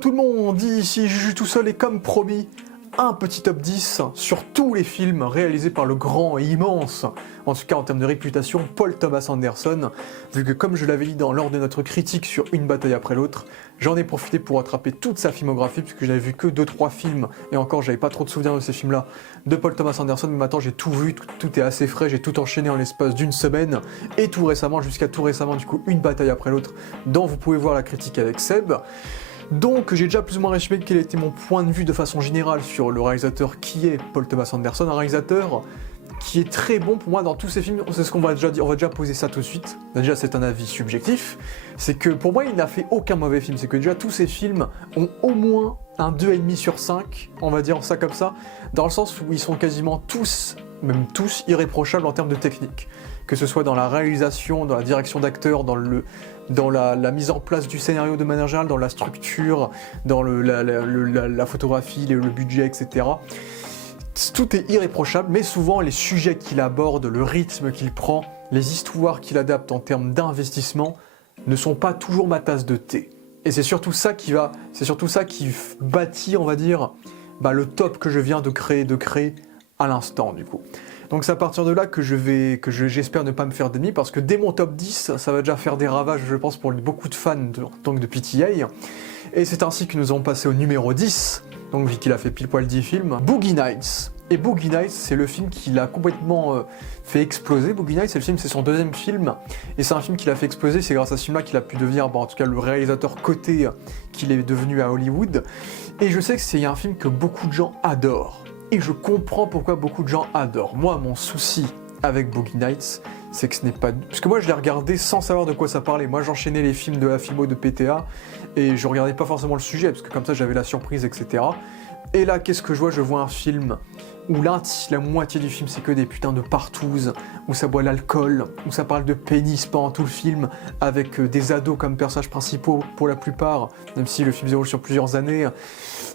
tout le monde, ici Juju tout seul et comme promis, un petit top 10 sur tous les films réalisés par le grand et immense, en tout cas en termes de réputation, Paul Thomas Anderson, vu que comme je l'avais dit lors de notre critique sur Une bataille après l'autre, j'en ai profité pour rattraper toute sa filmographie, puisque j'avais vu que 2-3 films, et encore j'avais pas trop de souvenirs de ces films-là, de Paul Thomas Anderson, mais maintenant j'ai tout vu, tout est assez frais, j'ai tout enchaîné en l'espace d'une semaine, et tout récemment, jusqu'à tout récemment, du coup, Une bataille après l'autre, dont vous pouvez voir la critique avec Seb. Donc j'ai déjà plus ou moins résumé quel était mon point de vue de façon générale sur le réalisateur qui est Paul Thomas Anderson, un réalisateur qui est très bon pour moi dans tous ses films. C'est ce qu'on va déjà dire, on va déjà poser ça tout de suite. Déjà c'est un avis subjectif, c'est que pour moi il n'a fait aucun mauvais film, c'est que déjà tous ses films ont au moins un 2,5 sur 5, on va dire ça comme ça, dans le sens où ils sont quasiment tous, même tous, irréprochables en termes de technique. Que ce soit dans la réalisation, dans la direction d'acteurs, dans la mise en place du scénario de manière générale, dans la structure, dans la photographie, le budget, etc. Tout est irréprochable, mais souvent les sujets qu'il aborde, le rythme qu'il prend, les histoires qu'il adapte en termes d'investissement ne sont pas toujours ma tasse de thé. Et c'est surtout ça qui bâtit, on va dire, le top que je viens de créer à l'instant du coup. Donc c'est à partir de là que j'espère ne pas me faire d'ennemis, parce que dès mon top 10, ça va déjà faire des ravages, je pense, pour beaucoup de fans de PTA. Et c'est ainsi que nous avons passé au numéro 10, donc vu qu'il a fait pile poil 10 films, Boogie Nights. Et Boogie Nights, c'est le film qui l'a complètement fait exploser. Boogie Nights, c'est son deuxième film, et c'est un film qui l'a fait exploser, c'est grâce à ce film-là qu'il a pu devenir, en tout cas, le réalisateur coté qu'il est devenu à Hollywood. Et je sais que c'est un film que beaucoup de gens adorent. Et je comprends pourquoi beaucoup de gens adorent. Moi, mon souci avec Boogie Nights, c'est que ce n'est pas... Parce que moi, je l'ai regardé sans savoir de quoi ça parlait. Moi, j'enchaînais les films de la filmo de PTA, et je regardais pas forcément le sujet, parce que comme ça, j'avais la surprise, etc. Et là, qu'est-ce que je vois? Je vois un film où la moitié du film, c'est que des putains de partouzes, où ça boit l'alcool, où ça parle de pénis pendant tout le film, avec des ados comme personnages principaux, pour la plupart, même si le film se déroule sur plusieurs années.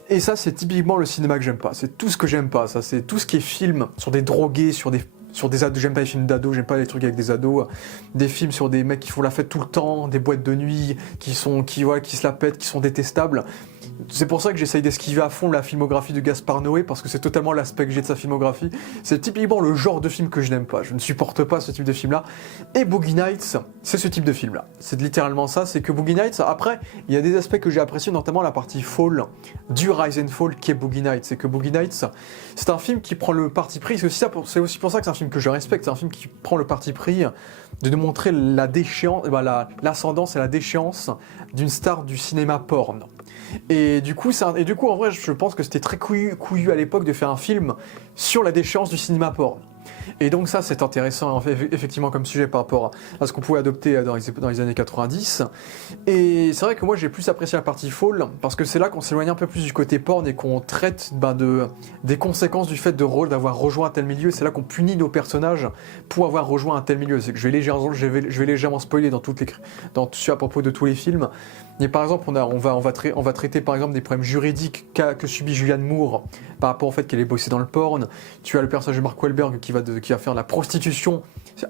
Et ça, c'est typiquement le cinéma que j'aime pas. C'est tout ce que j'aime pas. Ça, c'est tout ce qui est film sur des drogués, sur des ados. J'aime pas les films d'ados, j'aime pas les trucs avec des ados. Des films sur des mecs qui font la fête tout le temps, des boîtes de nuit, qui se la pètent, qui sont détestables. C'est pour ça que j'essaye d'esquiver à fond la filmographie de Gaspard Noé, parce que c'est totalement l'aspect que j'ai de sa filmographie. C'est typiquement le genre de film que je n'aime pas. Je ne supporte pas ce type de film-là. Et Boogie Nights, c'est ce type de film-là. C'est littéralement ça. C'est que Boogie Nights, après, il y a des aspects que j'ai appréciés, notamment la partie Fall, du Rise and Fall, qui est Boogie Nights. C'est que Boogie Nights, c'est un film qui prend le parti pris. C'est aussi pour ça que c'est un film que je respecte. C'est un film qui prend le parti pris de nous montrer l'ascendance et la déchéance d'une star du cinéma porn. Et du coup, en vrai, je pense que c'était très couillu à l'époque de faire un film sur la déchéance du cinéma porn. Et donc ça, c'est intéressant, effectivement, comme sujet par rapport à ce qu'on pouvait adopter dans les années 90. Et c'est vrai que moi, j'ai plus apprécié la partie Fall, parce que c'est là qu'on s'éloigne un peu plus du côté porn et qu'on traite des conséquences du fait d'avoir rejoint un tel milieu. C'est là qu'on punit nos personnages pour avoir rejoint un tel milieu. C'est que je vais légèrement spoiler dans à propos de tous les films. Et par exemple, on va traiter par exemple des problèmes juridiques que subit Julianne Moore par rapport au fait qu'elle est bossée dans le porn. Tu as le personnage de Mark Wahlberg qui va faire de la prostitution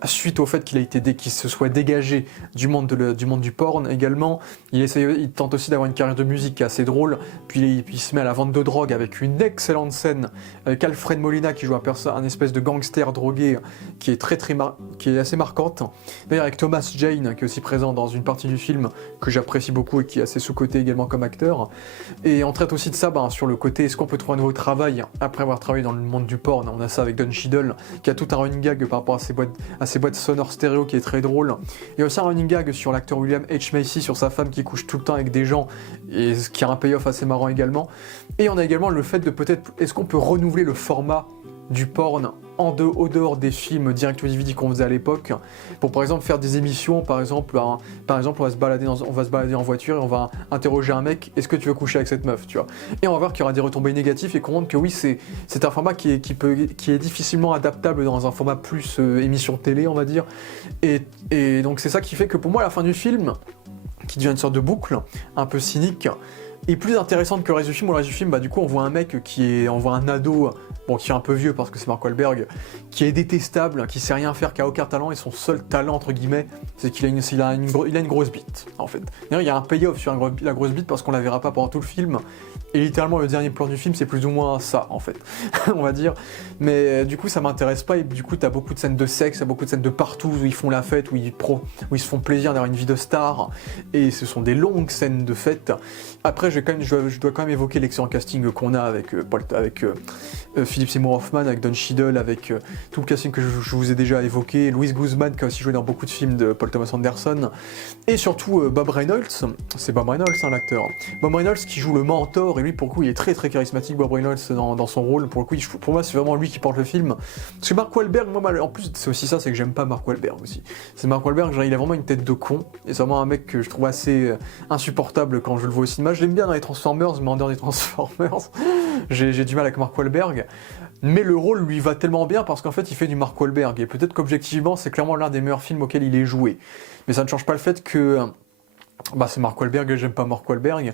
suite au fait qu'il se soit dégagé du monde du porn également. Il tente aussi d'avoir une carrière de musique qui est assez drôle, puis il se met à la vente de drogue avec une excellente scène avec Alfred Molina qui joue un espèce de gangster drogué qui est qui est assez marquante. D'ailleurs avec Thomas Jane qui est aussi présent dans une partie du film que j'apprécie beaucoup et qui est assez sous-coté également comme acteur. Et on traite aussi de ça sur le côté est-ce qu'on peut trouver un nouveau travail après avoir travaillé dans le monde du porn. On a ça avec Don Cheadle qui a tout un running gag par rapport à ses boîtes sonores stéréo qui est très drôle. Il y a aussi un running gag sur l'acteur William H. Macy, sur sa femme qui couche tout le temps avec des gens, et ce qui a un payoff assez marrant également. Et on a également le fait de peut-être, est-ce qu'on peut renouveler le format du porn au dehors des films direct-to-DVD qu'on faisait à l'époque, pour par exemple faire des émissions, par exemple on va se balader en voiture et on va interroger un mec, est-ce que tu veux coucher avec cette meuf, tu vois, et on va voir qu'il y aura des retombées négatives et qu'on montre que oui, c'est un format qui est difficilement adaptable dans un format plus émission télé, on va dire, et donc c'est ça qui fait que pour moi à la fin du film, qui devient une sorte de boucle un peu cynique, est plus intéressante que le reste du film. Le reste du film, bah du coup on voit un mec on voit un ado, bon qui est un peu vieux parce que c'est Mark Wahlberg, qui est détestable, qui sait rien faire, qui a aucun talent, et son seul talent entre guillemets, c'est qu'il a une grosse bite en fait. D'ailleurs il y a un payoff sur la grosse bite parce qu'on la verra pas pendant tout le film, et littéralement le dernier plan du film c'est plus ou moins ça en fait, on va dire. Mais du coup ça m'intéresse pas, et du coup t'as beaucoup de scènes de sexe, t'as beaucoup de scènes de partout où ils font la fête, où ils se font plaisir d'avoir une vie de star, et ce sont des longues scènes de fête. Après je dois quand même évoquer l'excellent casting qu'on a avec Philip Seymour Hoffman, avec Don Cheadle, avec tout le casting que je vous ai déjà évoqué, Louis Guzman qui a aussi joué dans beaucoup de films de Paul Thomas Anderson, et surtout Bob Reynolds, c'est Bob Reynolds hein, l'acteur. Bob Reynolds qui joue le mentor, et lui pour le coup il est très très charismatique, Bob Reynolds dans son rôle, pour le coup pour moi c'est vraiment lui qui porte le film. Parce que Mark Wahlberg, moi en plus c'est aussi ça, c'est que j'aime pas Mark Wahlberg aussi. C'est Mark Wahlberg, genre, il a vraiment une tête de con, et c'est vraiment un mec que je trouve assez insupportable quand je le vois au cinéma. Je l'aime bien dans les Transformers, mais en dehors des Transformers, j'ai du mal avec Mark Wahlberg. Mais le rôle lui va tellement bien parce qu'en fait il fait du Mark Wahlberg, et peut-être qu'objectivement c'est clairement l'un des meilleurs films auxquels il est joué. Mais ça ne change pas le fait que c'est Mark Wahlberg et j'aime pas Mark Wahlberg.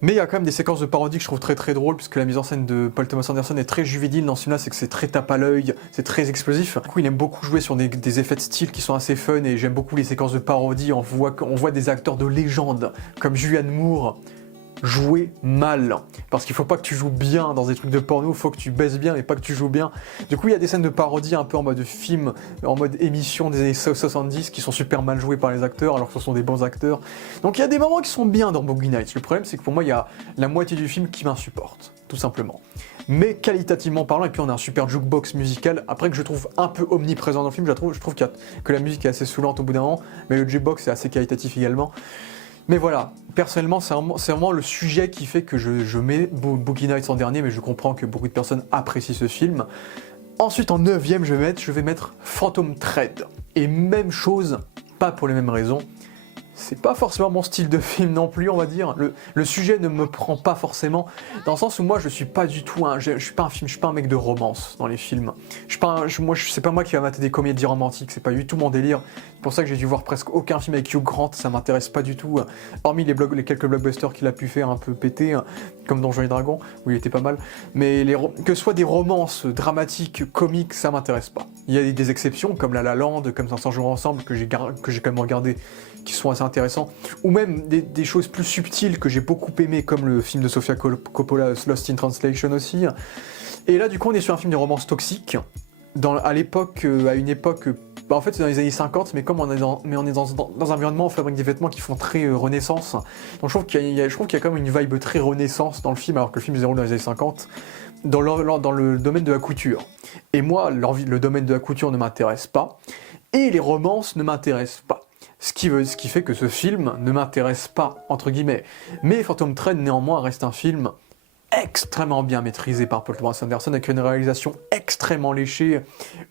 Mais il y a quand même des séquences de parodie que je trouve très très drôles, puisque la mise en scène de Paul Thomas Anderson est très juvénile dans ce film-là, c'est que c'est très tape à l'œil, c'est très explosif. Du coup il aime beaucoup jouer sur des effets de style qui sont assez fun, et j'aime beaucoup les séquences de parodie. On voit des acteurs de légende comme Julianne Moore jouer mal, parce qu'il faut pas que tu joues bien dans des trucs de porno, il faut que tu baisses bien mais pas que tu joues bien. Du coup il y a des scènes de parodie un peu en mode film, en mode émission des années 70 qui sont super mal jouées par les acteurs alors que ce sont des bons acteurs. Donc il y a des moments qui sont bien dans Boogie Nights. Le problème c'est que pour moi il y a la moitié du film qui m'insupporte, tout simplement. Mais qualitativement parlant, et puis on a un super jukebox musical, après que je trouve un peu omniprésent dans le film, je trouve que la musique est assez saoulante au bout d'un moment, mais le jukebox est assez qualitatif également. Mais voilà, personnellement, c'est vraiment le sujet qui fait que je mets Boogie Nights en dernier, mais je comprends que beaucoup de personnes apprécient ce film. Ensuite, en 9ème, je vais mettre Phantom Thread. Et même chose, pas pour les mêmes raisons. C'est pas forcément mon style de film non plus, on va dire. Le sujet ne me prend pas forcément, dans le sens où moi je suis pas du tout je suis pas un mec de romance dans les films. C'est pas moi qui va mater des comédies romantiques, c'est pas du tout mon délire. C'est pour ça que j'ai dû voir presque aucun film avec Hugh Grant, ça m'intéresse pas du tout. Hormis les quelques blockbusters qu'il a pu faire un peu péter, comme Donjons et Dragons, où il était pas mal. Mais que ce soit des romances dramatiques, comiques, ça m'intéresse pas. Il y a des exceptions, comme La La Land, comme 500 jours ensemble, que j'ai quand même regardé, qui sont assez intéressants, ou même des choses plus subtiles que j'ai beaucoup aimé, comme le film de Sofia Coppola, Lost in Translation aussi. Et là du coup on est sur un film de romance toxique, à une époque, en fait c'est dans les années 50, mais comme on est dans un environnement, on fabrique des vêtements qui font très Renaissance, donc je trouve qu'il y a quand même une vibe très Renaissance dans le film, alors que le film se déroule dans les années 50, dans le domaine de la couture. Et moi, le domaine de la couture ne m'intéresse pas, et les romances ne m'intéressent pas. Ce qui fait que ce film ne m'intéresse pas, entre guillemets. Mais Phantom Thread, néanmoins, reste un film extrêmement bien maîtrisé par Paul Thomas Anderson, avec une réalisation extrêmement léchée,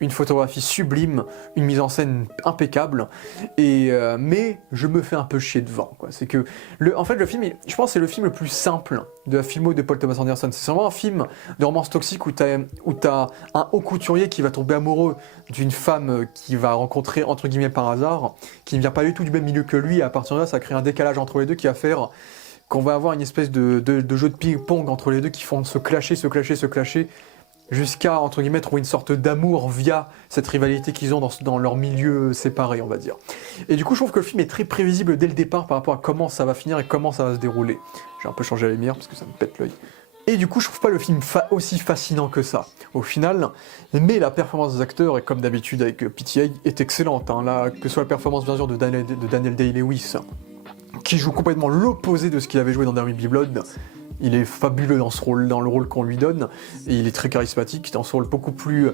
une photographie sublime, une mise en scène impeccable, mais je me fais un peu chier devant, quoi. C'est que, en fait, le film, je pense que c'est le film le plus simple de la filmo de Paul Thomas Anderson. C'est vraiment un film de romance toxique où t'as un haut couturier qui va tomber amoureux d'une femme qu'il va rencontrer entre guillemets par hasard, qui ne vient pas du tout du même milieu que lui, et à partir de là, ça crée un décalage entre les deux qui va faire qu'on va avoir une espèce de jeu de ping-pong entre les deux qui font se clasher, jusqu'à, entre guillemets, trouver une sorte d'amour via cette rivalité qu'ils ont dans leur milieu séparé, on va dire. Et du coup, je trouve que le film est très prévisible dès le départ par rapport à comment ça va finir et comment ça va se dérouler. J'ai un peu changé la lumière parce que ça me pète l'œil. Et du coup, je trouve pas le film aussi fascinant que ça, au final, mais la performance des acteurs, et comme d'habitude avec PTA, est excellente, hein. Là, que ce soit la performance, bien sûr, de Daniel Day-Lewis, qui joue complètement l'opposé de ce qu'il avait joué dans There Will Be Blood. Il est fabuleux dans le rôle qu'on lui donne, et il est très charismatique, dans ce rôle beaucoup plus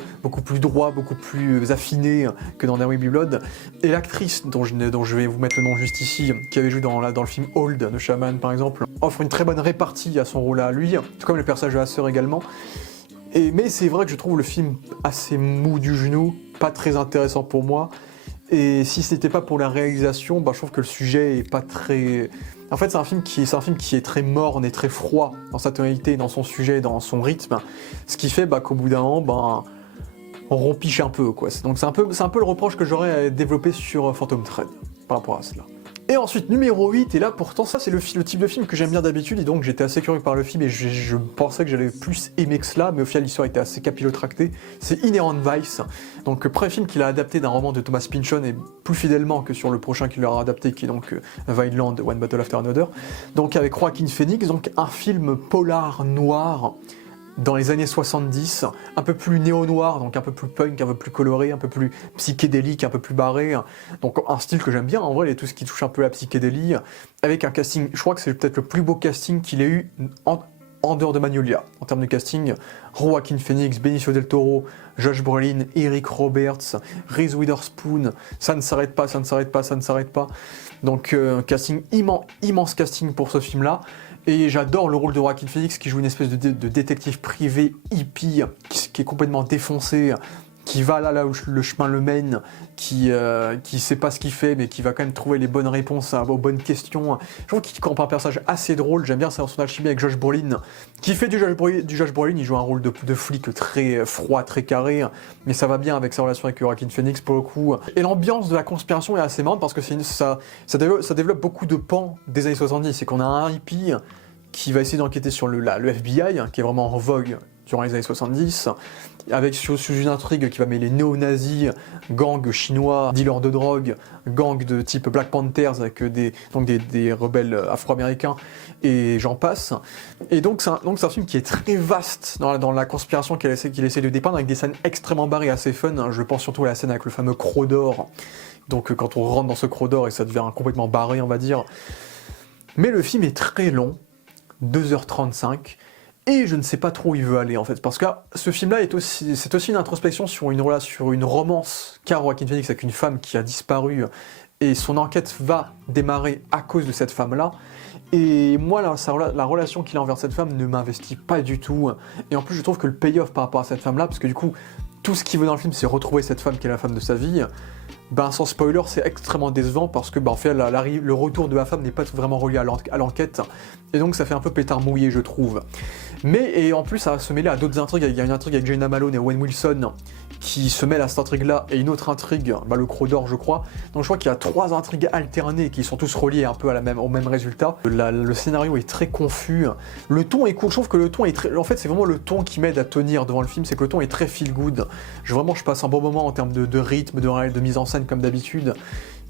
droit, beaucoup plus affiné que dans There Will Be Blood. Et l'actrice, dont je vais vous mettre le nom juste ici, qui avait joué dans le film Old de Shaman par exemple, offre une très bonne répartie à son rôle à lui, tout comme le personnage de la sœur également. Mais c'est vrai que je trouve le film assez mou du genou, pas très intéressant pour moi. Et si c'était pas pour la réalisation, je trouve que le sujet est pas très... En fait, c'est un film qui est très morne et très froid dans sa tonalité, dans son sujet, dans son rythme. Ce qui fait qu'au bout d'un moment, on rompiche un peu, quoi. Donc c'est un peu le reproche que j'aurais à développer sur Phantom Thread par rapport à cela. Et ensuite, numéro 8, et là pourtant ça c'est le type de film que j'aime bien d'habitude, et donc j'étais assez curieux par le film, et je pensais que j'allais plus aimer que cela, mais au final l'histoire était assez capillotractée. C'est Inherent Vice, donc premier film qu'il a adapté d'un roman de Thomas Pynchon, et plus fidèlement que sur le prochain qu'il aura adapté, qui est donc Vineland, One Battle After Another, donc avec Joaquin Phoenix, donc un film polar noir, dans les années 70, un peu plus néo-noir, donc un peu plus punk, un peu plus coloré, un peu plus psychédélique, un peu plus barré, donc un style que j'aime bien, en vrai, tout ce qui touche un peu à la psychédélie, avec un casting, je crois que c'est peut-être le plus beau casting qu'il ait eu en dehors de Magnolia, en termes de casting, Joaquin Phoenix, Benicio del Toro, Josh Brolin, Eric Roberts, Reese Witherspoon, ça ne s'arrête pas, ça ne s'arrête pas, ça ne s'arrête pas, donc casting, immense casting pour ce film-là. Et j'adore le rôle de Joaquin Phoenix qui joue une espèce de détective privé hippie qui est complètement défoncé, qui va là où le chemin le mène, qui sait pas ce qu'il fait mais qui va quand même trouver les bonnes réponses aux bonnes questions. Je trouve qu'il campe un personnage assez drôle, j'aime bien son alchimie avec Josh Brolin, qui fait du Josh Brolin, il joue un rôle de flic très froid, très carré, mais ça va bien avec sa relation avec Joaquin Phoenix pour le coup. Et l'ambiance de la conspiration est assez marrante parce que ça développe beaucoup de pans des années 70, c'est qu'on a un hippie qui va essayer d'enquêter sur le FBI, qui est vraiment en vogue durant les années 70, avec sous une intrigue qui va mêler néo-nazis, gangs chinois, dealers de drogue, gangs de type Black Panthers avec des rebelles afro-américains, et j'en passe. Et donc c'est un film qui est très vaste dans la conspiration qu'il essaie de dépeindre, avec des scènes extrêmement barrées, assez fun. Je pense surtout à la scène avec le fameux croc d'or. Donc quand on rentre dans ce croc d'or et ça devient complètement barré, on va dire. Mais le film est très long, 2h35, et je ne sais pas trop où il veut aller en fait, parce que ce film-là c'est aussi une introspection sur une romance qu'a Joaquin Phoenix avec une femme qui a disparu, et son enquête va démarrer à cause de cette femme-là. Et moi, la relation qu'il a envers cette femme ne m'investit pas du tout, et en plus je trouve que le payoff par rapport à cette femme-là, parce que du coup, tout ce qu'il veut dans le film, c'est retrouver cette femme qui est la femme de sa vie. Ben, sans spoiler, c'est extrêmement décevant parce que en fait, le retour de la femme n'est pas vraiment relié à l'enquête, et donc ça fait un peu pétard mouillé, je trouve. Et en plus, ça va se mêler à d'autres intrigues. Il y a une intrigue avec Jaina Malone et Owen Wilson qui se mêle à cette intrigue-là, et une autre intrigue, le Croc d'Or, je crois. Donc je crois qu'il y a 3 intrigues alternées qui sont tous reliées un peu au même résultat. Le scénario est très confus. Le ton est cool. Je trouve que le ton est très... En fait, c'est vraiment le ton qui m'aide à tenir devant le film, c'est que le ton est très feel good. Je passe un bon moment en termes de rythme, de mise en scène comme d'habitude.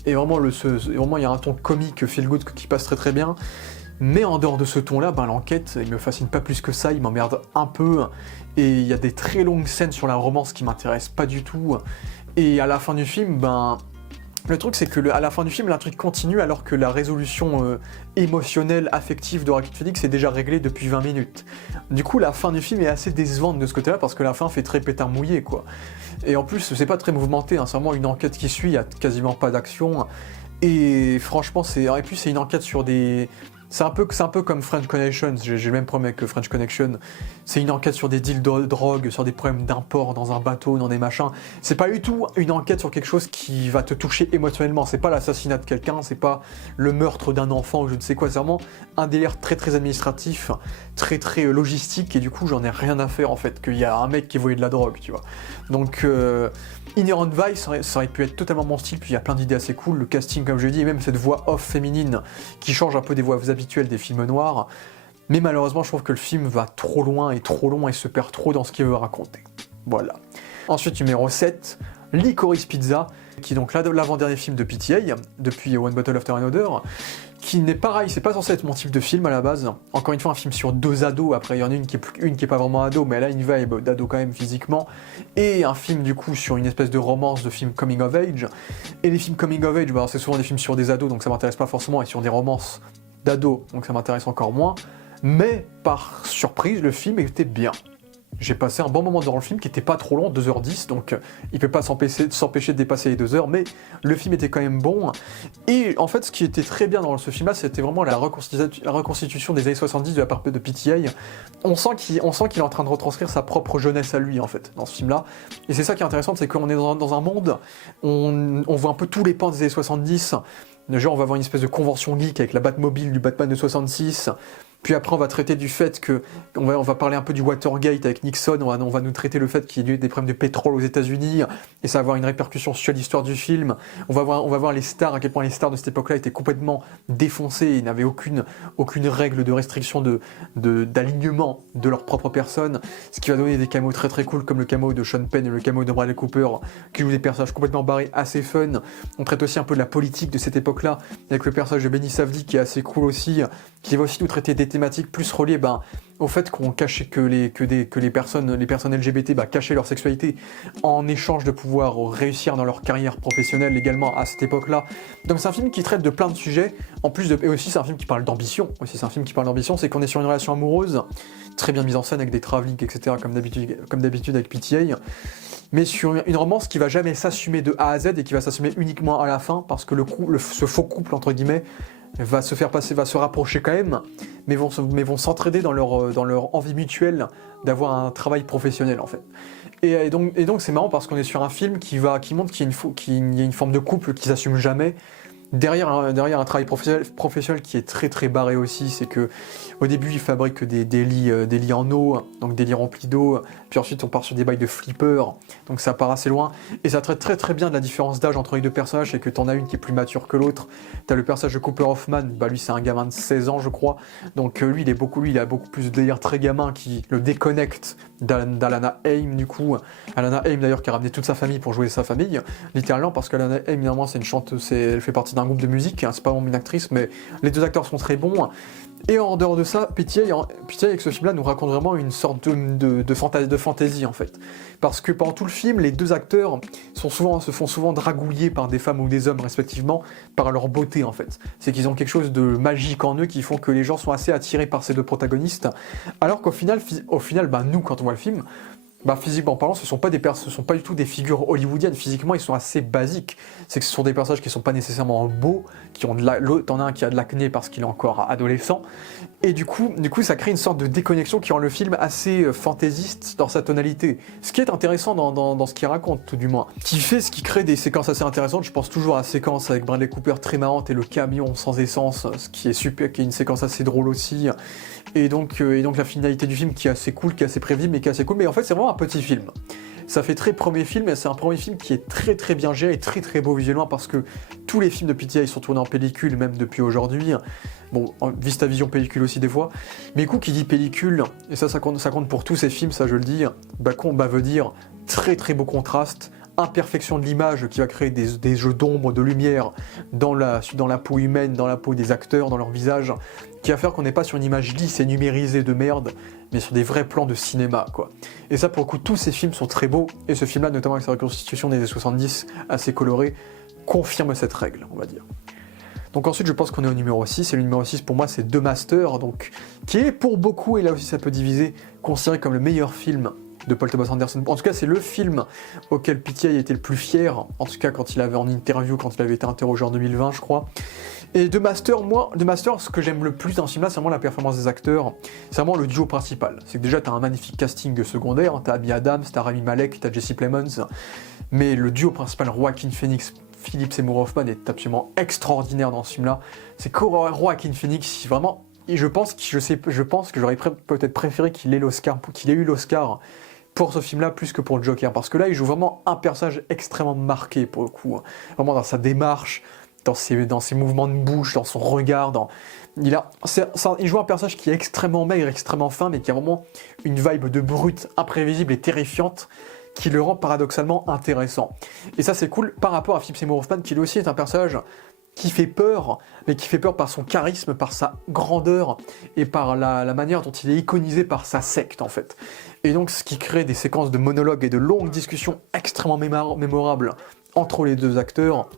Et vraiment, il y a un ton comique feel good qui passe très très bien. Mais en dehors de ce ton-là, l'enquête, il me fascine pas plus que ça, il m'emmerde un peu. Et il y a des très longues scènes sur la romance qui m'intéressent pas du tout. Et à la fin du film, le truc c'est que à la fin du film, l'intrigue continue alors que la résolution émotionnelle, affective de Joaquin Phoenix est déjà réglée depuis 20 minutes. Du coup, la fin du film est assez décevante de ce côté-là parce que la fin fait très pétard mouillé, quoi. Et en plus, c'est pas très mouvementé, c'est vraiment une enquête qui suit, il y a quasiment pas d'action. Et franchement, c'est une enquête sur des... C'est un peu comme French Connection, j'ai le même problème avec French Connection. C'est une enquête sur des deals de drogue, sur des problèmes d'import dans un bateau, dans des machins. C'est pas du tout une enquête sur quelque chose qui va te toucher émotionnellement. C'est pas l'assassinat de quelqu'un, c'est pas le meurtre d'un enfant ou je ne sais quoi. C'est vraiment un délire très très administratif, très très logistique, et du coup j'en ai rien à faire en fait, qu'il y a un mec qui voyait de la drogue, tu vois. Donc Inherent Vice, ça aurait pu être totalement mon style, puis il y a plein d'idées assez cool, le casting comme je l'ai dit, et même cette voix off féminine qui change un peu des voix habituelles des films noirs, mais malheureusement je trouve que le film va trop loin et trop long et se perd trop dans ce qu'il veut raconter. Voilà. Ensuite, numéro 7, Licorice Pizza, qui est donc l'avant-dernier film de PTA, depuis One Battle After Another, qui n'est pareil, c'est pas censé être mon type de film à la base. Encore une fois, un film sur 2 ados, après il y en a une qui est pas vraiment ado, mais elle a une vibe d'ado quand même physiquement, et un film du coup sur une espèce de romance de film coming of age. Et les films coming of age, c'est souvent des films sur des ados, donc ça m'intéresse pas forcément, et sur des romances d'ados, donc ça m'intéresse encore moins. Mais par surprise, le film était bien. J'ai passé un bon moment dans le film qui était pas trop long, 2h10, donc il peut pas s'empêcher de dépasser les 2 heures, mais le film était quand même bon. Et en fait, ce qui était très bien dans ce film-là, c'était vraiment la reconstitution des années 70 de la part de PTA. On sent qu'il est en train de retranscrire sa propre jeunesse à lui, en fait, dans ce film-là. Et c'est ça qui est intéressant, c'est qu'on est dans un monde, on voit un peu tous les pans des années 70. Genre, on va avoir une espèce de convention geek avec la Batmobile du Batman de 66, Puis après, on va traiter du fait que, on va parler un peu du Watergate avec Nixon, on va nous traiter le fait qu'il y ait eu des problèmes de pétrole aux États-Unis, et ça va avoir une répercussion sur l'histoire du film. On va voir les stars, à quel point les stars de cette époque-là étaient complètement défoncées et n'avaient aucune règle de restriction d'alignement de leur propre personne, ce qui va donner des caméos très très cool, comme le caméo de Sean Penn et le caméo de Bradley Cooper, qui jouent des personnages complètement barrés, assez fun. On traite aussi un peu de la politique de cette époque-là, avec le personnage de Benny Safdie qui est assez cool aussi, qui va aussi nous traiter des thématiques plus reliées au fait qu'on cachait que les personnes LGBT cachaient leur sexualité en échange de pouvoir réussir dans leur carrière professionnelle également à cette époque-là. Donc c'est un film qui traite de plein de sujets, et aussi c'est un film qui parle d'ambition. C'est qu'on est sur une relation amoureuse, très bien mise en scène avec des travelling, etc. comme d'habitude avec PTA. Mais sur une romance qui va jamais s'assumer de A à Z et qui va s'assumer uniquement à la fin, parce que ce faux couple entre guillemets va se rapprocher quand même, mais vont s'entraider dans leur envie mutuelle d'avoir un travail professionnel en fait. Et donc c'est marrant parce qu'on est sur un film qui montre qu'il y a une forme de couple qui s'assume jamais. Derrière un travail professionnel qui est très très barré aussi, c'est que au début ils fabriquent des lits en eau, donc des lits remplis d'eau, puis ensuite on part sur des bails de flipper, donc ça part assez loin, et ça traite très très bien de la différence d'âge entre les deux personnages, c'est que t'en as une qui est plus mature que l'autre. T'as le personnage de Cooper Hoffman, lui c'est un gamin de 16 ans je crois, donc lui il a beaucoup plus de délire très gamin qui le déconnecte d'Alana Haim du coup. Alana Haim d'ailleurs qui a ramené toute sa famille pour jouer sa famille, littéralement, parce qu'Alana Haim évidemment c'est une chanteuse, elle fait partie d'un groupe de musique, c'est pas vraiment une actrice, mais les deux acteurs sont très bons. Et en dehors de ça, PTA avec ce film-là nous raconte vraiment une sorte de fantaisie en fait. Parce que pendant tout le film, les deux acteurs se font souvent dragouiller par des femmes ou des hommes respectivement, par leur beauté en fait. C'est qu'ils ont quelque chose de magique en eux qui font que les gens sont assez attirés par ces deux protagonistes. Alors qu'au final, nous quand on voit le film, physiquement parlant, ce sont pas du tout des figures hollywoodiennes. Physiquement, ils sont assez basiques. C'est que ce sont des personnages qui sont pas nécessairement beaux, t'en as un qui a de l'acné parce qu'il est encore adolescent. Et du coup, ça crée une sorte de déconnexion qui rend le film assez fantaisiste dans sa tonalité. Ce qui est intéressant dans ce qu'il raconte, tout du moins. Ce qui crée des séquences assez intéressantes. Je pense toujours à la séquence avec Bradley Cooper très marrante et le camion sans essence, ce qui est super, qui est une séquence assez drôle aussi. Et donc la finalité du film qui est assez cool, qui est assez prévisible, mais qui est assez cool. Mais en fait, c'est vraiment un petit film. Ça fait très premier film, et c'est un premier film qui est très très bien géré et très très beau visuellement, parce que tous les films de PTA ils sont tournés en pellicule, même depuis aujourd'hui. Bon, VistaVision pellicule aussi des fois. Mais du coup, qui dit pellicule, et ça compte pour tous ces films, ça je le dis, veut dire très très beau contraste, imperfection de l'image qui va créer des jeux d'ombre, de lumière dans la peau humaine, dans la peau des acteurs, dans leur visage, qui va faire qu'on n'est pas sur une image lisse et numérisée de merde, mais sur des vrais plans de cinéma, quoi. Et ça, pour le coup, tous ces films sont très beaux, et ce film-là, notamment avec sa reconstitution des années 70, assez colorée, confirme cette règle, on va dire. Donc ensuite, je pense qu'on est au numéro 6, et le numéro 6, pour moi, c'est The Master, donc, qui est pour beaucoup, et là aussi ça peut diviser, considéré comme le meilleur film de Paul Thomas Anderson. En tout cas, c'est le film auquel PTA était le plus fier, en tout cas quand il avait en interview, quand il avait été interrogé en 2020, je crois. Et The Master, ce que j'aime le plus dans ce film-là, c'est vraiment la performance des acteurs, c'est vraiment le duo principal. C'est que déjà, t'as un magnifique casting secondaire, t'as Amy Adams, t'as Rami Malek, t'as Jesse Plemons, mais le duo principal, Joaquin Phoenix, Philip Seymour Hoffman, est absolument extraordinaire dans ce film-là. C'est que Joaquin Phoenix, vraiment, et je pense que j'aurais peut-être préféré qu'il ait eu l'Oscar pour ce film-là plus que pour le Joker, parce que là il joue vraiment un personnage extrêmement marqué pour le coup, vraiment dans sa démarche, dans ses mouvements de bouche, dans son regard, il joue un personnage qui est extrêmement maigre, extrêmement fin, mais qui a vraiment une vibe de brute, imprévisible et terrifiante, qui le rend paradoxalement intéressant. Et ça c'est cool par rapport à Philip Seymour Hoffman, qui lui aussi est un personnage qui fait peur, mais qui fait peur par son charisme, par sa grandeur, et par la manière dont il est iconisé par sa secte en fait. Et donc ce qui crée des séquences de monologues et de longues discussions extrêmement mémorables entre les deux acteurs.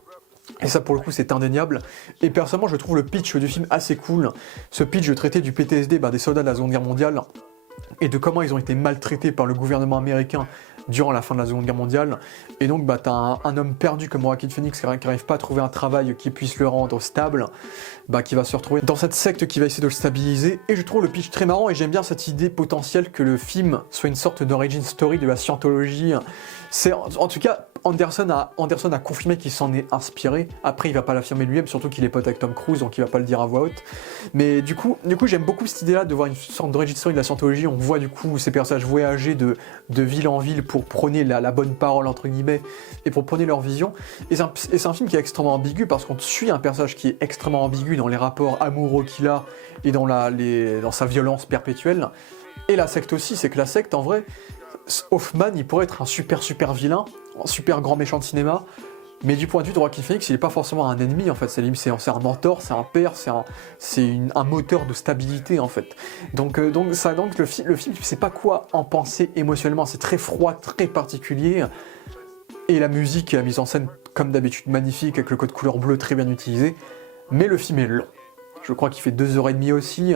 Et ça pour le coup c'est indéniable. Et personnellement je trouve le pitch du film assez cool. Ce pitch de traiter du PTSD des soldats de la Seconde Guerre mondiale, et de comment ils ont été maltraités par le gouvernement américain durant la fin de la Seconde Guerre mondiale. Et donc t'as un homme perdu comme Joaquin Phoenix qui n'arrive pas à trouver un travail qui puisse le rendre stable, qui va se retrouver dans cette secte qui va essayer de le stabiliser. Et je trouve le pitch très marrant et j'aime bien cette idée potentielle que le film soit une sorte d'origin story de la scientologie. C'est en tout cas Anderson a confirmé qu'il s'en est inspiré. Après, il va pas l'affirmer lui-même, surtout qu'il est pote avec Tom Cruise, donc il va pas le dire à voix haute. Mais du coup j'aime beaucoup cette idée-là de voir une sorte d'origin story de la scientologie. On voit du coup ces personnages voyager de ville en ville pour prôner la bonne parole, entre guillemets, et pour prôner leur vision. Et c'est un film qui est extrêmement ambigu, parce qu'on suit un personnage qui est extrêmement ambigu dans les rapports amoureux qu'il a, et dans sa violence perpétuelle. Et la secte aussi, c'est que la secte, en vrai, Hoffman, il pourrait être un super vilain, un super grand méchant de cinéma, mais du point de vue de Joaquin Phoenix, il n'est pas forcément un ennemi, en fait. C'est un mentor, c'est un père, c'est un moteur de stabilité, en fait. Donc le film, tu ne sais pas quoi en penser émotionnellement. C'est très froid, très particulier. Et la musique et la mise en scène, comme d'habitude, magnifique, avec le code couleur bleu très bien utilisé. Mais le film est long. Je crois qu'il fait 2h30 aussi.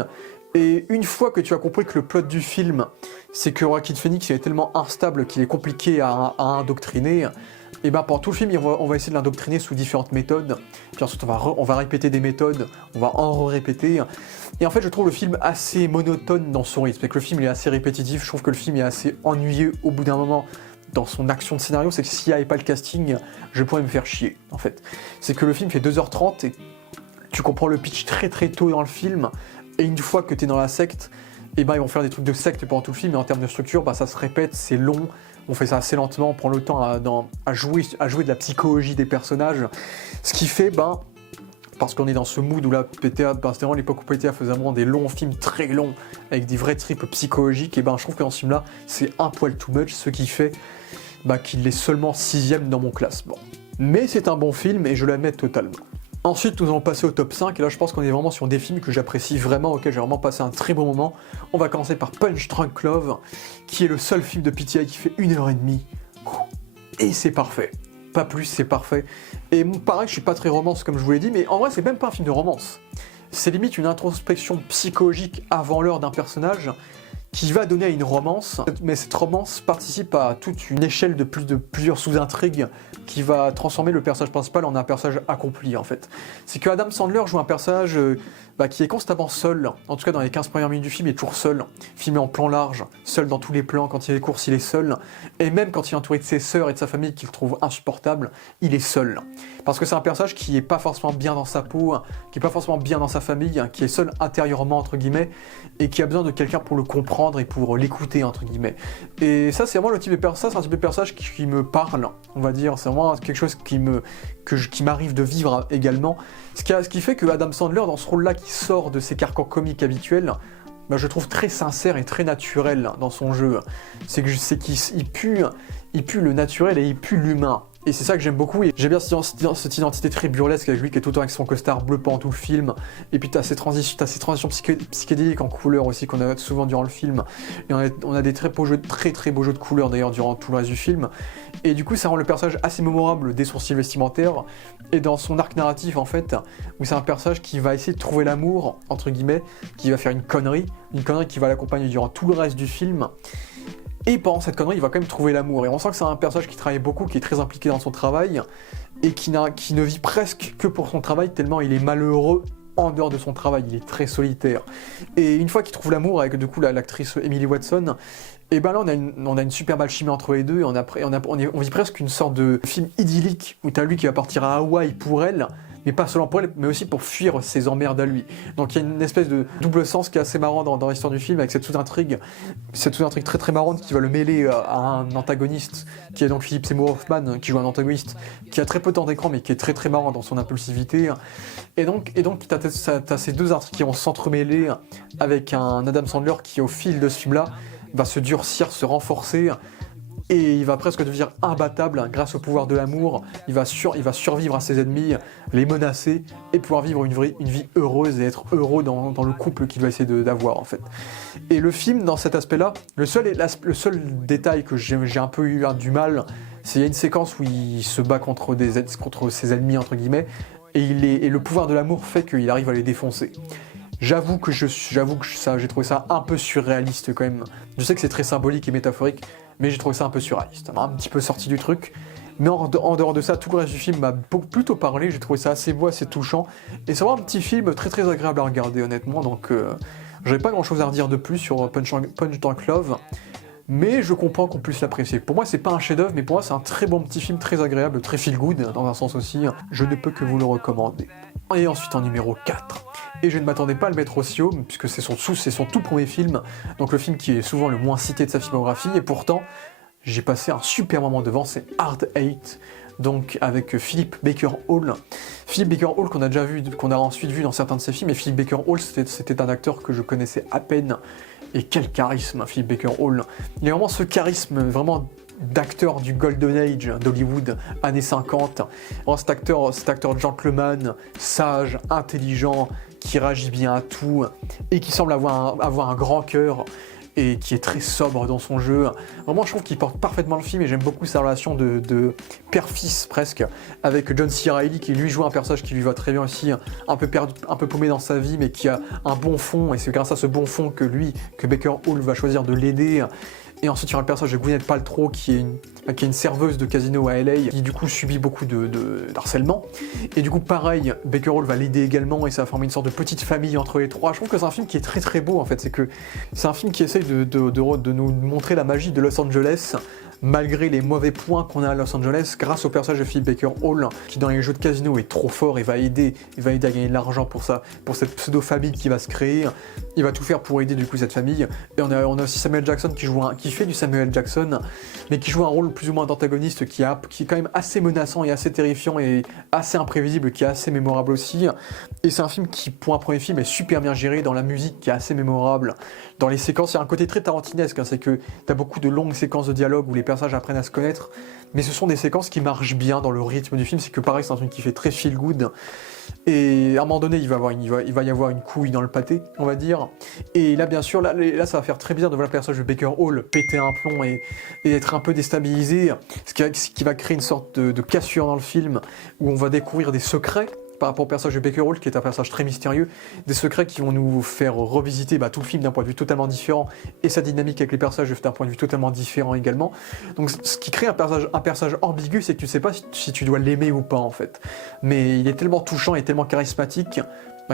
Et une fois que tu as compris que le plot du film, c'est que Joaquin Phoenix est tellement instable qu'il est compliqué à indoctriner, et pendant tout le film, on va essayer de l'indoctriner sous différentes méthodes. Puis ensuite, on va répéter des méthodes, on va en répéter. Et en fait, je trouve le film assez monotone dans son rythme. C'est que le film il est assez répétitif. Je trouve que le film est assez ennuyeux au bout d'un moment dans son action de scénario. C'est que s'il n'y avait pas le casting, je pourrais me faire chier, en fait. C'est que le film fait 2h30 et tu comprends le pitch très très tôt dans le film. Et une fois que tu es dans la secte, ils vont faire des trucs de secte pendant tout le film, et en termes de structure, ça se répète, c'est long, on fait ça assez lentement, on prend le temps à jouer de la psychologie des personnages, ce qui fait, parce qu'on est dans ce mood où la PTA, c'était vraiment l'époque où PTA faisait vraiment des longs films très longs, avec des vrais trips psychologiques, et je trouve que dans ce film-là, c'est un poil too much, ce qui fait qu'il est seulement 6ème dans mon classement. Mais c'est un bon film, et je l'admets totalement. Ensuite, nous allons passer au top 5, et là je pense qu'on est vraiment sur des films que j'apprécie vraiment, auxquels j'ai vraiment passé un très bon moment. On va commencer par Punch Drunk Love, qui est le seul film de PTA qui fait 1h30, et c'est parfait. Pas plus, c'est parfait. Et pareil, je suis pas très romance comme je vous l'ai dit, mais en vrai c'est même pas un film de romance. C'est limite une introspection psychologique avant l'heure d'un personnage, qui va donner à une romance, mais cette romance participe à toute une échelle de plusieurs sous-intrigues qui va transformer le personnage principal en un personnage accompli, en fait. C'est que Adam Sandler joue un personnage qui est constamment seul, en tout cas dans les 15 premières minutes du film, il est toujours seul, filmé en plan large, seul dans tous les plans, quand il y a des courses, il est seul, et même quand il est entouré de ses sœurs et de sa famille qu'il trouve insupportable, il est seul. Parce que c'est un personnage qui est pas forcément bien dans sa peau, qui est pas forcément bien dans sa famille, qui est seul intérieurement, entre guillemets, et qui a besoin de quelqu'un pour le comprendre et pour l'écouter, entre guillemets. Et ça, c'est vraiment le type de personnage, c'est un type de personnage qui me parle, on va dire, c'est vraiment quelque chose qui m'arrive de vivre également. Ce qui fait que Adam Sandler, dans ce rôle-là, qui sort de ses carcans comiques habituels, je trouve très sincère et très naturel dans son jeu. C'est qu'il pue le naturel et il pue l'humain. Et c'est ça que j'aime beaucoup. Et j'aime bien cette identité très burlesque avec lui qui est tout le temps avec son costard bleu pendant tout le film. Et puis t'as ces transitions psychédéliques en couleurs aussi qu'on a souvent durant le film. Et on a des très beaux jeux de couleurs d'ailleurs durant tout le reste du film. Et du coup ça rend le personnage assez mémorable dès son style vestimentaire et dans son arc narratif en fait, où c'est un personnage qui va essayer de trouver l'amour, entre guillemets, qui va faire une connerie qui va l'accompagner durant tout le reste du film. Et pendant cette connerie, il va quand même trouver l'amour. Et on sent que c'est un personnage qui travaille beaucoup, qui est très impliqué dans son travail, et qui ne vit presque que pour son travail, tellement il est malheureux en dehors de son travail, il est très solitaire. Et une fois qu'il trouve l'amour avec du coup l'actrice Emily Watson, et là on a une super alchimie entre les deux, et on vit presque une sorte de film idyllique, où t'as lui qui va partir à Hawaï pour elle, mais pas seulement pour elle, mais aussi pour fuir ses emmerdes à lui. Donc il y a une espèce de double sens qui est assez marrant dans l'histoire du film, avec cette sous-intrigue très très marrante qui va le mêler à un antagoniste, qui est donc Philip Seymour Hoffman, qui joue un antagoniste, qui a très peu de temps d'écran, mais qui est très très marrant dans son impulsivité. Et donc t'as ces deux intrigues qui vont s'entremêler, avec un Adam Sandler qui au fil de ce film-là, va se durcir, se renforcer, et il va presque devenir imbattable grâce au pouvoir de l'amour. Il va survivre à ses ennemis, les menacer et pouvoir vivre une vie heureuse et être heureux dans le couple qu'il va essayer d'avoir en fait. Et le film, dans cet aspect-là, le seul détail que j'ai un peu eu du mal, c'est qu'il y a une séquence où il se bat contre ses ennemis entre guillemets, et le pouvoir de l'amour fait qu'il arrive à les défoncer. J'avoue que j'ai trouvé ça un peu surréaliste quand même. Je sais que c'est très symbolique et métaphorique, mais j'ai trouvé ça un peu surréaliste. Ça m'a un petit peu sorti du truc. Mais en dehors de ça, tout le reste du film m'a plutôt parlé. J'ai trouvé ça assez beau, assez touchant. Et c'est vraiment un petit film très très agréable à regarder, honnêtement. Donc, j'avais pas grand chose à redire de plus sur Punch Drunk Love. Mais je comprends qu'on puisse l'apprécier. Pour moi, c'est pas un chef-d'œuvre, mais pour moi, c'est un très bon petit film, très agréable, très feel-good, dans un sens aussi. Je ne peux que vous le recommander. Et ensuite, en numéro 4. Et je ne m'attendais pas à le mettre aussi haut, puisque c'est son tout premier film, donc le film qui est souvent le moins cité de sa filmographie, et pourtant, j'ai passé un super moment devant, c'est Hard Eight, donc avec Philip Baker Hall. Philip Baker Hall qu'on a ensuite vu dans certains de ses films, et Philip Baker Hall, c'était un acteur que je connaissais à peine. Et quel charisme, Philip Baker Hall. Il a vraiment ce charisme, vraiment d'acteur du Golden Age d'Hollywood, années 50. Vraiment cet acteur gentleman, sage, intelligent, qui réagit bien à tout, et qui semble avoir un grand cœur, et qui est très sobre dans son jeu. Vraiment, je trouve qu'il porte parfaitement le film, et j'aime beaucoup sa relation de père-fils, presque, avec John C. Reilly, qui lui joue un personnage qui lui va très bien aussi, un peu perdu, un peu paumé dans sa vie, mais qui a un bon fond, et c'est grâce à ce bon fond que Baker Hall va choisir de l'aider. Et ensuite, il y aura le personnage de Gwyneth Paltrow, qui est une serveuse de casino à LA, qui du coup subit beaucoup d'harcèlement. Et du coup, pareil, Baker Hall va l'aider également, et ça va former une sorte de petite famille entre les trois. Je trouve que c'est un film qui est très très beau, en fait. C'est un film qui essaye de nous montrer la magie de Los Angeles, malgré les mauvais points qu'on a à Los Angeles, grâce au personnage de Philip Baker Hall, qui dans les jeux de casino est trop fort et va aider à gagner de l'argent pour cette pseudo-famille qui va se créer. Il va tout faire pour aider du coup cette famille. Et on a aussi Samuel Jackson qui fait du Samuel Jackson, mais qui joue un rôle plus ou moins d'antagoniste qui est quand même assez menaçant et assez terrifiant et assez imprévisible, qui est assez mémorable aussi. Et c'est un film qui, pour un premier film, est super bien géré, dans la musique qui est assez mémorable, dans les séquences, il y a un côté très tarantinesque, c'est que t'as beaucoup de longues séquences de dialogue où les personnages apprennent à se connaître, mais ce sont des séquences qui marchent bien dans le rythme du film. C'est que pareil, c'est un film qui fait très feel good, et à un moment donné il va y avoir une couille dans le pâté, on va dire, et là bien sûr là ça va faire très bizarre de voir le personnage de Baker Hall péter un plomb et être un peu déstabilisé, ce qui va créer une sorte de cassure dans le film, où on va découvrir des secrets par rapport au personnage de Baker Hall, qui est un personnage très mystérieux, des secrets qui vont nous faire revisiter tout le film d'un point de vue totalement différent, et sa dynamique avec les personnages d'un point de vue totalement différent également. Donc ce qui crée un personnage ambigu, c'est que tu sais pas si tu dois l'aimer ou pas en fait. Mais il est tellement touchant et tellement charismatique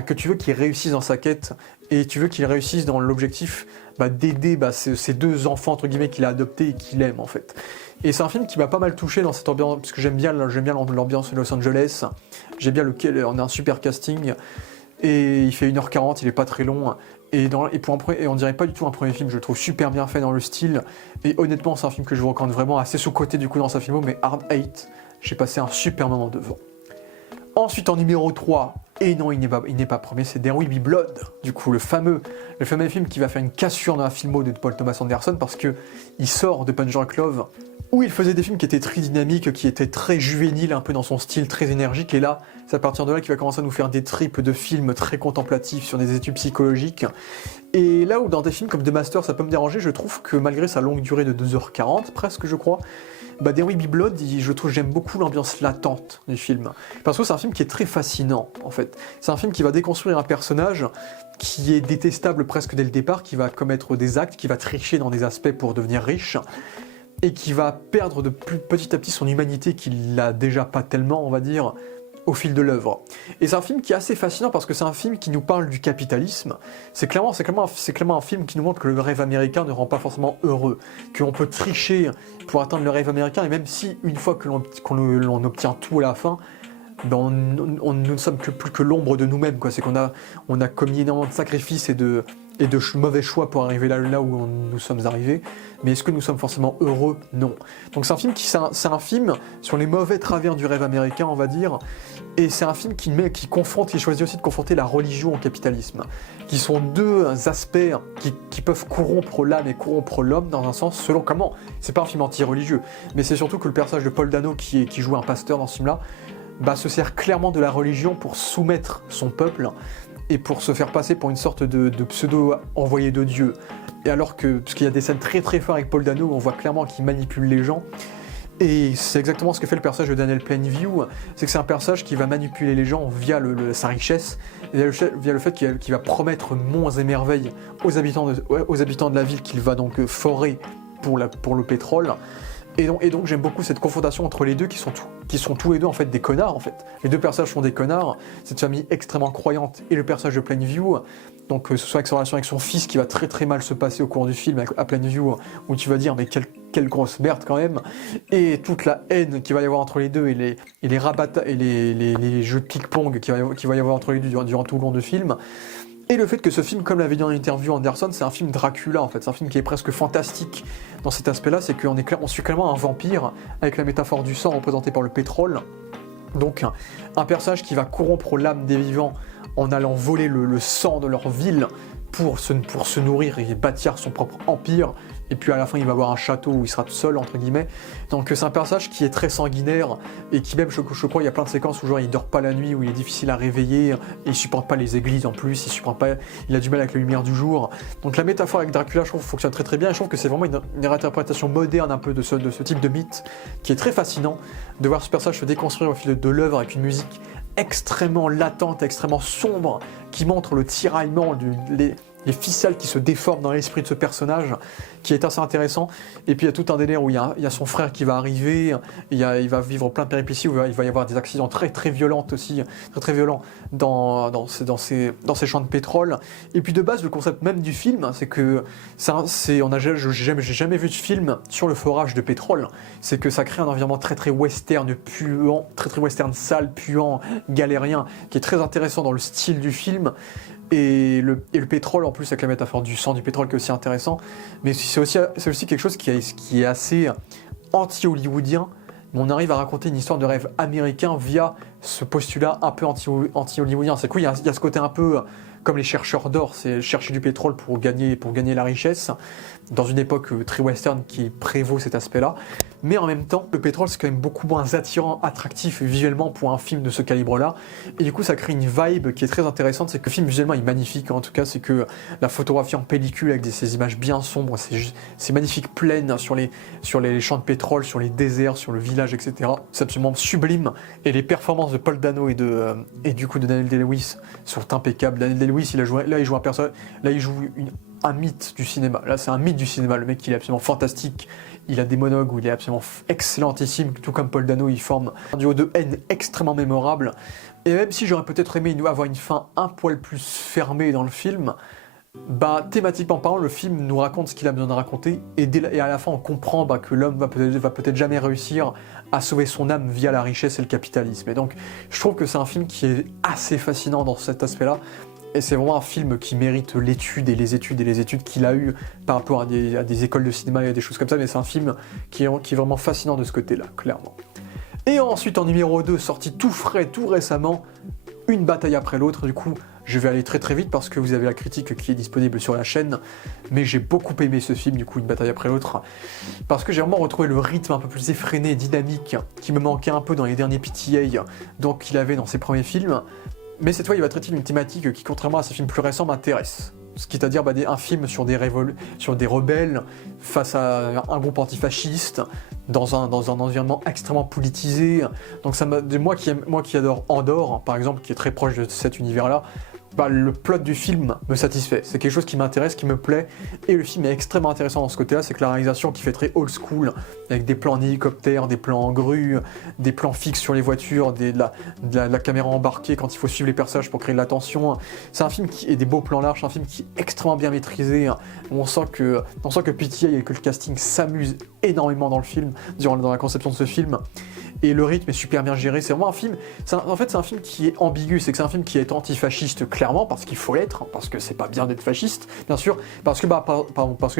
que tu veux qu'il réussisse dans sa quête, et tu veux qu'il réussisse dans l'objectif d'aider ces deux enfants entre guillemets qu'il a adoptés et qu'il aime en fait. Et c'est un film qui m'a pas mal touché dans cette ambiance, parce que j'aime bien l'ambiance de Los Angeles, j'aime bien on a un super casting, et il fait 1h40, il est pas très long, et on dirait pas du tout un premier film, je le trouve super bien fait dans le style, et honnêtement c'est un film que je vous recommande vraiment, assez sous-coté du coup dans sa filmo, mais Hard Eight, j'ai passé un super moment devant. Ensuite en numéro 3, et non il n'est pas premier, c'est There Will Be Blood, du coup le fameux film qui va faire une cassure dans la filmo de Paul Thomas Anderson, parce que il sort de Punch Drunk Love, où il faisait des films qui étaient très dynamiques, qui étaient très juvéniles, un peu dans son style très énergique, et là, c'est à partir de là qu'il va commencer à nous faire des tripes de films très contemplatifs sur des études psychologiques. Et là où dans des films comme The Master ça peut me déranger, je trouve que malgré sa longue durée de 2h40 presque je crois, There Will Be Blood, j'aime beaucoup l'ambiance latente du film, parce que c'est un film qui est très fascinant en fait. C'est un film qui va déconstruire un personnage qui est détestable presque dès le départ, qui va commettre des actes, qui va tricher dans des aspects pour devenir riche, et qui va perdre petit à petit son humanité qu'il n'a déjà pas tellement, on va dire, au fil de l'œuvre. Et c'est un film qui est assez fascinant parce que c'est un film qui nous parle du capitalisme. C'est clairement un film qui nous montre que le rêve américain ne rend pas forcément heureux, qu'on peut tricher pour atteindre le rêve américain, et même si une fois que l'on obtient tout à la fin, nous ne sommes plus que l'ombre de nous-mêmes, quoi. C'est qu'on a commis énormément de sacrifices et de mauvais choix pour arriver là où nous sommes arrivés, mais est-ce que nous sommes forcément heureux? Non. Donc c'est un film sur les mauvais travers du rêve américain, on va dire, et c'est un film qui choisit aussi de confronter la religion au capitalisme, qui sont deux aspects qui peuvent corrompre l'âme et corrompre l'homme dans un sens, selon comment. C'est pas un film anti-religieux, mais c'est surtout que le personnage de Paul Dano, qui joue un pasteur dans ce film-là, se sert clairement de la religion pour soumettre son peuple, et pour se faire passer pour une sorte de pseudo-envoyé de Dieu. Et alors parce qu'il y a des scènes très très fortes avec Paul Dano où on voit clairement qu'il manipule les gens, Et c'est exactement ce que fait le personnage de Daniel Plainview, c'est que c'est un personnage qui va manipuler les gens via sa richesse, et via le fait qu'il va promettre monts et merveilles aux habitants de la ville qu'il va donc forer pour le pétrole. Et donc j'aime beaucoup cette confrontation entre les deux qui sont tous les deux en fait des connards en fait. Les deux personnages sont des connards, cette famille extrêmement croyante et le personnage de Plainview, donc que ce soit avec sa relation avec son fils qui va très très mal se passer au cours du film à Plainview, où tu vas dire mais quelle grosse merde quand même, et toute la haine qu'il va y avoir entre les deux et les jeux de ping-pong qu'il va y avoir entre les deux durant tout le long du film. Et le fait que ce film, comme l'avait dit en interview Anderson, c'est un film Dracula en fait, c'est un film qui est presque fantastique dans cet aspect-là, c'est qu'on suit clairement un vampire, avec la métaphore du sang représentée par le pétrole. Donc un personnage qui va corrompre l'âme des vivants en allant voler le sang de leur ville pour se nourrir et bâtir son propre empire, et puis à la fin il va avoir un château où il sera tout seul entre guillemets. Donc c'est un personnage qui est très sanguinaire et qui même je crois il y a plein de séquences où genre il dort pas la nuit, où il est difficile à réveiller, et il supporte pas les églises en plus, il a du mal avec la lumière du jour. Donc la métaphore avec Dracula je trouve fonctionne très très bien, et je trouve que c'est vraiment une réinterprétation moderne un peu de ce type de mythe qui est très fascinant de voir ce personnage se déconstruire au fil de l'œuvre avec une musique extrêmement latente, extrêmement sombre, qui montre le tiraillement, les ficelles qui se déforment dans l'esprit de ce personnage, qui est assez intéressant. Et puis il y a tout un délire où il y a son frère qui va arriver, il va vivre plein de péripéties, où il va y avoir des accidents très très violents aussi, très très violents dans ces champs de pétrole. Et puis de base, le concept même du film, c'est que j'ai jamais vu de film sur le forage de pétrole. C'est que ça crée un environnement très très western, puant, très très western sale, puant, galérien, qui est très intéressant dans le style du film. Et le pétrole en plus avec la métaphore du sang du pétrole qui est aussi intéressant, mais c'est aussi quelque chose qui est assez anti-hollywoodien, mais on arrive à raconter une histoire de rêve américain via ce postulat un peu anti-hollywoodien. C'est cool, il y a ce côté un peu comme les chercheurs d'or, c'est chercher du pétrole pour gagner la richesse, dans une époque très western qui prévaut cet aspect-là. Mais en même temps, le pétrole c'est quand même beaucoup moins attirant, attractif visuellement pour un film de ce calibre-là. Et du coup, ça crée une vibe qui est très intéressante. C'est que le film visuellement est magnifique. En tout cas, c'est que la photographie en pellicule avec ces images bien sombres, c'est magnifique, pleine sur les champs de pétrole, sur les déserts, sur le village, etc. C'est absolument sublime. Et les performances de Paul Dano et du coup de Daniel Day-Lewis sont impeccables. Daniel Day-Lewis, il joue un personnage, là il joue un mythe du cinéma. Là, c'est un mythe du cinéma. Le mec, il est absolument fantastique. Il a des monologues où il est absolument excellentissime. Tout comme Paul Dano, il forme un duo de haine extrêmement mémorable. Et même si j'aurais peut-être aimé avoir une fin un poil plus fermée dans le film, bah thématiquement parlant, le film nous raconte ce qu'il a besoin de raconter. Et à la fin, on comprend que l'homme va peut-être jamais réussir à sauver son âme via la richesse et le capitalisme. Et donc, je trouve que c'est un film qui est assez fascinant dans cet aspect-là. Et c'est vraiment un film qui mérite l'étude et les études qu'il a eues par rapport à des écoles de cinéma et des choses comme ça, mais c'est un film qui est vraiment fascinant de ce côté-là, clairement. Et ensuite, en numéro 2, sorti tout frais, tout récemment, Une bataille après l'autre. Du coup, je vais aller très très vite parce que vous avez la critique qui est disponible sur la chaîne, mais j'ai beaucoup aimé ce film, du coup, Une bataille après l'autre, parce que j'ai vraiment retrouvé le rythme un peu plus effréné, dynamique, qui me manquait un peu dans les derniers PTA, donc qu'il avait dans ses premiers films. Mais cette fois, il va traiter d'une thématique qui, contrairement à ses films plus récents, m'intéresse. Ce qui est à dire un film sur des rebelles face à un groupe antifasciste, dans un environnement extrêmement politisé. Donc moi qui adore Andor, par exemple, qui est très proche de cet univers-là, le plot du film me satisfait. C'est quelque chose qui m'intéresse, qui me plaît, et le film est extrêmement intéressant dans ce côté-là. C'est que la réalisation qui fait très old school, avec des plans en hélicoptère, des plans en grue, des plans fixes sur les voitures, de la caméra embarquée quand il faut suivre les personnages pour créer de la tension. C'est un film et des beaux plans larges, un film qui est extrêmement bien maîtrisé. On sent que PTA et que le casting s'amuse énormément dans le film, dans la conception de ce film. Et le rythme est super bien géré. C'est vraiment un film. En fait, c'est un film qui est ambigu. C'est que c'est un film qui est antifasciste clairement parce qu'il faut l'être, parce que c'est pas bien d'être fasciste, bien sûr, parce que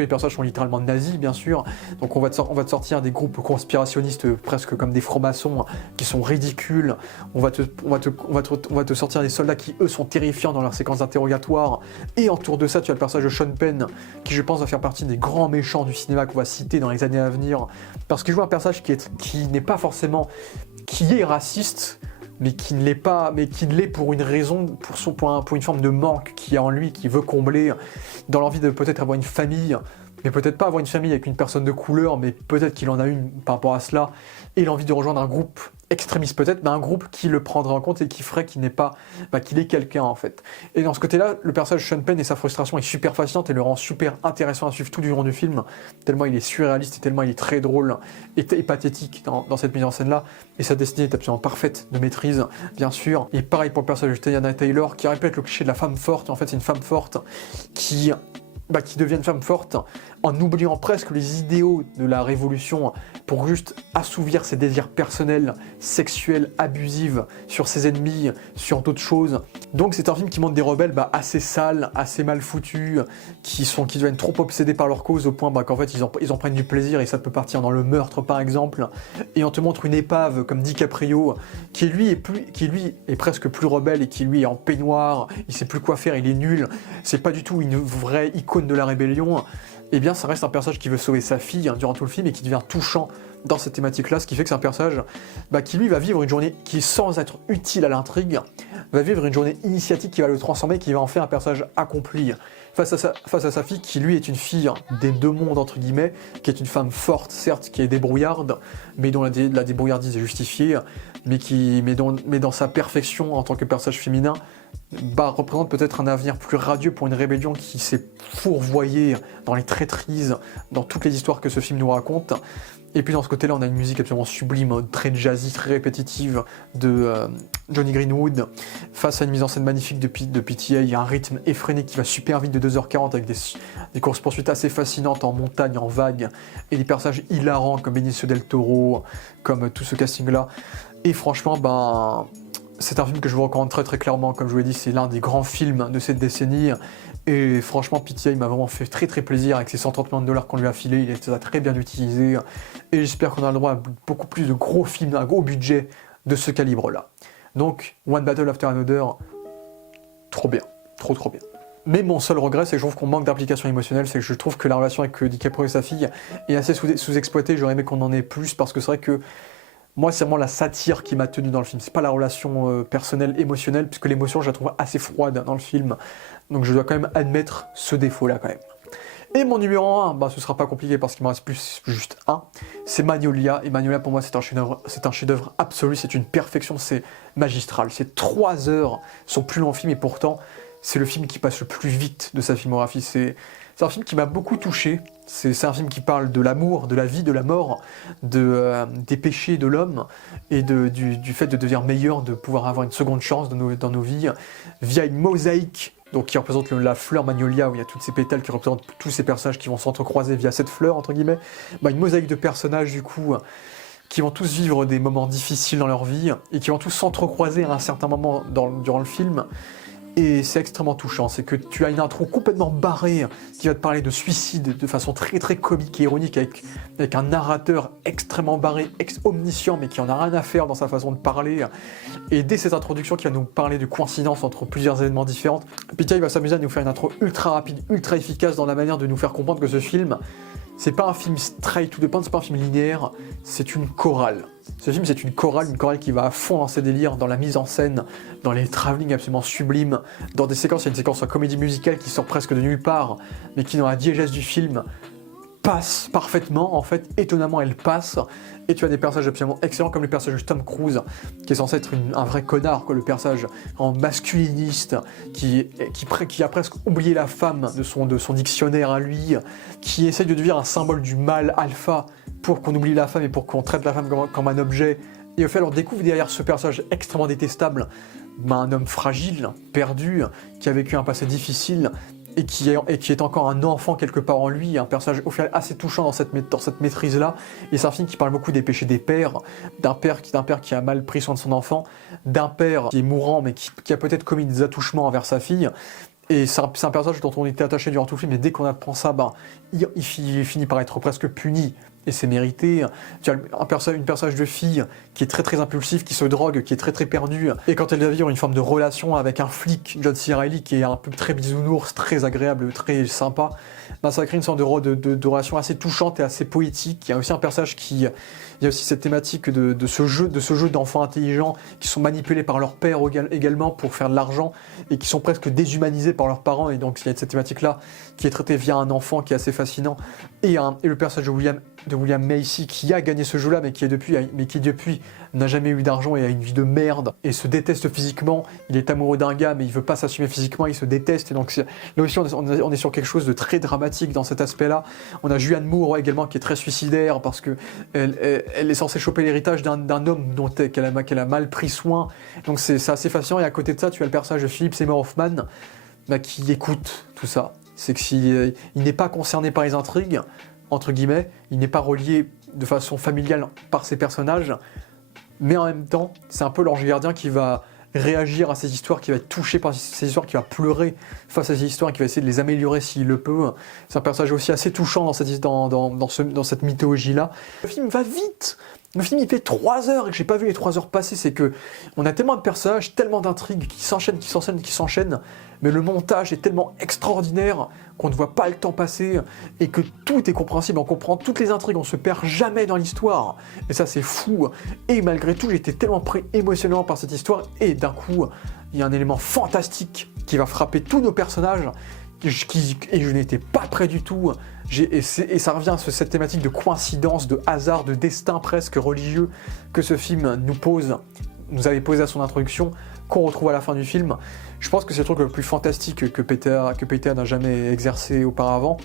les personnages sont littéralement nazis, bien sûr. Donc on va te sortir des groupes conspirationnistes presque comme des francs-maçons qui sont ridicules. On va te sortir des soldats qui eux sont terrifiants dans leur séquence d'interrogatoire. Et autour de ça, tu as le personnage de Sean Penn qui, je pense, va faire partie des grands méchants du cinéma qu'on va citer dans les années à venir, parce qu'il joue un personnage qui n'est pas forcément, qui est raciste, mais qui ne l'est pas, mais qui l'est pour une raison, pour une forme de manque qu'il y a en lui, qui veut combler dans l'envie de peut-être avoir une famille, mais peut-être pas avoir une famille avec une personne de couleur, mais peut-être qu'il en a une par rapport à cela, et il a envie de rejoindre un groupe extrémiste peut-être, mais un groupe qui le prendrait en compte et qui ferait qu'il n'est pas, qu'il est quelqu'un en fait. Et dans ce côté-là, le personnage Sean Penn et sa frustration est super fascinante et le rend super intéressant à suivre tout du long du film, tellement il est surréaliste et tellement il est très drôle et pathétique dans cette mise en scène-là, et sa destinée est absolument parfaite de maîtrise, bien sûr. Et pareil pour le personnage de Teyana Taylor, qui répète le cliché de la femme forte, et en fait c'est une femme forte qui devient une femme forte en oubliant presque les idéaux de la révolution pour juste assouvir ses désirs personnels, sexuels, abusifs sur ses ennemis, sur d'autres choses. Donc c'est un film qui montre des rebelles assez sales, assez mal foutus, qui deviennent trop obsédés par leur cause au point qu'en fait ils en prennent du plaisir et ça peut partir dans le meurtre par exemple. Et on te montre une épave comme DiCaprio qui lui est presque plus rebelle et qui lui est en peignoir, il sait plus quoi faire, il est nul, c'est pas du tout une vraie icône de la rébellion. Eh bien ça reste un personnage qui veut sauver sa fille durant tout le film et qui devient touchant dans cette thématique-là, ce qui fait que c'est un personnage qui lui va vivre une journée qui, sans être utile à l'intrigue, va vivre une journée initiatique qui va le transformer, qui va en faire un personnage accompli face à sa fille qui lui est une fille des deux mondes entre guillemets, qui est une femme forte certes, qui est débrouillarde, mais dont la débrouillardise est justifiée, mais dans sa perfection en tant que personnage féminin, représente peut-être un avenir plus radieux pour une rébellion qui s'est fourvoyée dans les traîtrises, dans toutes les histoires que ce film nous raconte. Et puis dans ce côté-là, on a une musique absolument sublime, très jazzy, très répétitive de Johnny Greenwood, face à une mise en scène magnifique de PTA. Il y a un rythme effréné qui va super vite de 2h40 avec des courses-poursuites assez fascinantes en montagne, en vagues, et des personnages hilarants comme Benicio del Toro, comme tout ce casting-là. Et franchement, c'est un film que je vous recommande très très clairement. Comme je vous l'ai dit, c'est l'un des grands films de cette décennie. Et franchement, PTA, il m'a vraiment fait très très plaisir avec ses 130 millions de dollars qu'on lui a filé. Il a très bien utilisé. Et j'espère qu'on a le droit à beaucoup plus de gros films, un gros budget de ce calibre-là. Donc, One Battle After Another, trop bien. Trop bien. Mais mon seul regret, c'est que je trouve qu'on manque d'implication émotionnelle, c'est que je trouve que la relation avec DiCaprio et sa fille est assez sous-exploitée. J'aurais aimé qu'on en ait plus, parce que c'est vrai que moi, c'est vraiment la satire qui m'a tenu dans le film. C'est pas la relation personnelle, émotionnelle, puisque l'émotion, je la trouve assez froide dans le film. Donc je dois quand même admettre ce défaut-là, quand même. Et mon numéro 1, ce sera pas compliqué parce qu'il me reste plus juste un. C'est Magnolia. Et Magnolia, pour moi, c'est un chef-d'œuvre absolu. C'est une perfection, c'est magistral. C'est 3 heures, son plus long film, et pourtant, c'est le film qui passe le plus vite de sa filmographie. C'est un film qui m'a beaucoup touché. C'est un film qui parle de l'amour, de la vie, de la mort, des péchés de l'homme et du fait de devenir meilleur, de pouvoir avoir une seconde chance dans nos vies, via une mosaïque donc, qui représente la fleur Magnolia, où il y a toutes ces pétales qui représentent tous ces personnages qui vont s'entrecroiser via cette fleur, entre guillemets. Une mosaïque de personnages, du coup, qui vont tous vivre des moments difficiles dans leur vie et qui vont tous s'entrecroiser à un certain moment durant le film. Et c'est extrêmement touchant, c'est que tu as une intro complètement barrée qui va te parler de suicide de façon très très comique et ironique avec un narrateur extrêmement barré, omniscient, mais qui en a rien à faire dans sa façon de parler. Et dès cette introduction qui va nous parler de coïncidences entre plusieurs événements différents, Pitya il va s'amuser à nous faire une intro ultra rapide, ultra efficace dans la manière de nous faire comprendre que ce film, c'est pas un film straight to the point, c'est pas un film linéaire, c'est une chorale. Ce film, c'est une chorale qui va à fond dans ses délires, dans la mise en scène, dans les travelling absolument sublimes, dans des séquences, il y a une séquence en comédie musicale qui sort presque de nulle part, mais qui dans la diégèse du film passe parfaitement, en fait, étonnamment elle passe, et tu as des personnages absolument excellents comme le personnage de Tom Cruise, qui est censé être un vrai connard, le personnage en masculiniste, qui a presque oublié la femme de son dictionnaire à lui, qui essaie de devenir un symbole du mal alpha pour qu'on oublie la femme et pour qu'on traite la femme comme un objet. Et au fait, on découvre derrière ce personnage extrêmement détestable un homme fragile, perdu, qui a vécu un passé difficile, et qui est encore un enfant quelque part en lui, un personnage au final assez touchant dans cette maîtrise-là. Et c'est un film qui parle beaucoup des péchés des pères, d'un père qui a mal pris soin de son enfant, d'un père qui est mourant mais qui a peut-être commis des attouchements envers sa fille. Et c'est un personnage dont on était attaché durant tout le film, et dès qu'on apprend ça, il finit par être presque puni et c'est mérité. Tu as une personnage de fille qui est très très impulsif, qui se drogue, qui est très très perdue, et quand elle va vivre une forme de relation avec un flic, John C. Reilly, qui est un peu très bisounours, très agréable, très sympa, ben ça crée une sorte de relation assez touchante et assez poétique. Il y a aussi un personnage il y a aussi cette thématique de ce jeu d'enfants intelligents qui sont manipulés par leur père également pour faire de l'argent et qui sont presque déshumanisés par leurs parents, et donc il y a cette thématique-là qui est traitée via un enfant qui est assez fascinant, et le personnage de William Macy qui a gagné ce jeu-là, mais qui depuis n'a jamais eu d'argent et a une vie de merde et se déteste physiquement. Il est amoureux d'un gars, mais il veut pas s'assumer physiquement, il se déteste. Et donc là aussi, on est sur quelque chose de très dramatique dans cet aspect-là. On a Julianne Moore également qui est très suicidaire parce que elle est censée choper l'héritage d'un homme qu'elle a mal pris soin. Donc c'est assez fascinant. Et à côté de ça, tu as le personnage de Philip Seymour Hoffman qui écoute tout ça. C'est qu'il n'est pas concerné par les intrigues, entre guillemets, il n'est pas relié de façon familiale par ses personnages, mais en même temps, c'est un peu l'ange gardien qui va réagir à ces histoires, qui va être touché par ces histoires, qui va pleurer face à ces histoires et qui va essayer de les améliorer s'il le peut. C'est un personnage aussi assez touchant dans cette mythologie-là. Le film va vite. Le film il fait 3 heures et que j'ai pas vu les 3 heures passer, c'est que on a tellement de personnages, tellement d'intrigues qui s'enchaînent, mais le montage est tellement extraordinaire qu'on ne voit pas le temps passer et que tout est compréhensible, on comprend toutes les intrigues, on se perd jamais dans l'histoire. Et ça c'est fou. Et malgré tout, j'ai été tellement pris émotionnellement par cette histoire et d'un coup, il y a un élément fantastique qui va frapper tous nos personnages et je n'étais pas prêt du tout. Et ça revient à cette thématique de coïncidence, de hasard, de destin presque religieux que ce film nous avait posé à son introduction, qu'on retrouve à la fin du film. Je pense que c'est le truc le plus fantastique que PTA n'a jamais exercé auparavant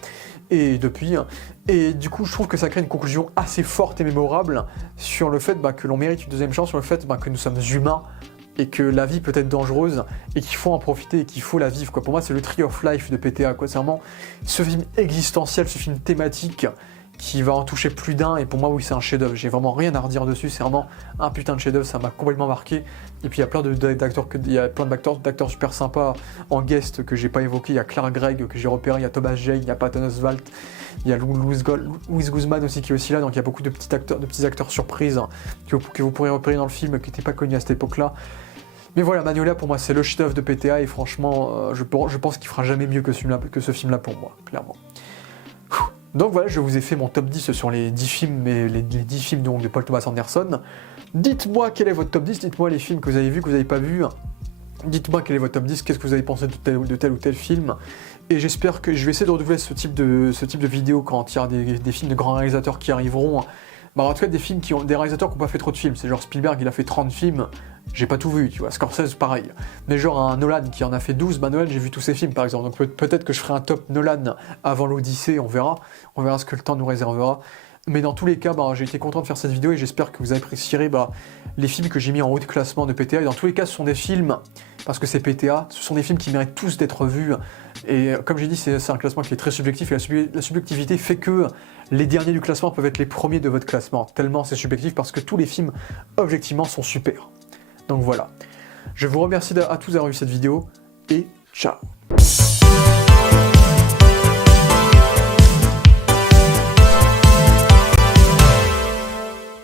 et depuis. Et du coup, je trouve que ça crée une conclusion assez forte et mémorable sur le fait que l'on mérite une deuxième chance, sur le fait que nous sommes humains, et que la vie peut être dangereuse et qu'il faut en profiter et qu'il faut la vivre. Pour moi, c'est le Tree of Life de PTA. C'est vraiment ce film existentiel, ce film thématique qui va en toucher plus d'un. Et pour moi, oui, c'est un chef-d'œuvre. J'ai vraiment rien à redire dessus. C'est vraiment un putain de chef-d'œuvre. Ça m'a complètement marqué. Et puis il y a plein d'acteurs super sympas en guest que j'ai pas évoqué. Il y a Clark Gregg que j'ai repéré. Il y a Thomas Jane, il y a Patton Oswalt, il y a Louis Guzman aussi qui est aussi là. Donc il y a beaucoup de petits acteurs surprises que vous pourrez repérer dans le film qui n'étaient pas connus à cette époque-là. Mais voilà, Magnolia pour moi c'est le chef-d'œuvre de PTA et franchement je pense qu'il fera jamais mieux que ce film-là pour moi, clairement. Donc voilà, je vous ai fait mon top 10 sur les 10 films, mais les 10 films donc, de Paul Thomas Anderson. Dites-moi quel est votre top 10, dites-moi les films que vous avez vus, que vous n'avez pas vus. Dites-moi quel est votre top 10, qu'est-ce que vous avez pensé de tel ou tel film. Et j'espère que je vais essayer de renouveler ce type de vidéo quand il y aura des films de grands réalisateurs qui arriveront. En tout cas, des réalisateurs qui n'ont pas fait trop de films. C'est genre Spielberg, il a fait 30 films, j'ai pas tout vu, tu vois. Scorsese, pareil. Mais genre un Nolan qui en a fait 12, Nolan, j'ai vu tous ses films, par exemple. Donc peut-être que je ferai un top Nolan avant l'Odyssée, on verra. On verra ce que le temps nous réservera. Mais dans tous les cas, j'ai été content de faire cette vidéo et j'espère que vous apprécierez les films que j'ai mis en haut de classement de PTA. Et dans tous les cas, ce sont des films, parce que c'est PTA, ce sont des films qui méritent tous d'être vus. Et comme j'ai dit, c'est un classement qui est très subjectif et la subjectivité fait que les derniers du classement peuvent être les premiers de votre classement. Tellement c'est subjectif parce que tous les films, objectivement, sont super. Donc voilà. Je vous remercie à tous d'avoir vu cette vidéo et ciao.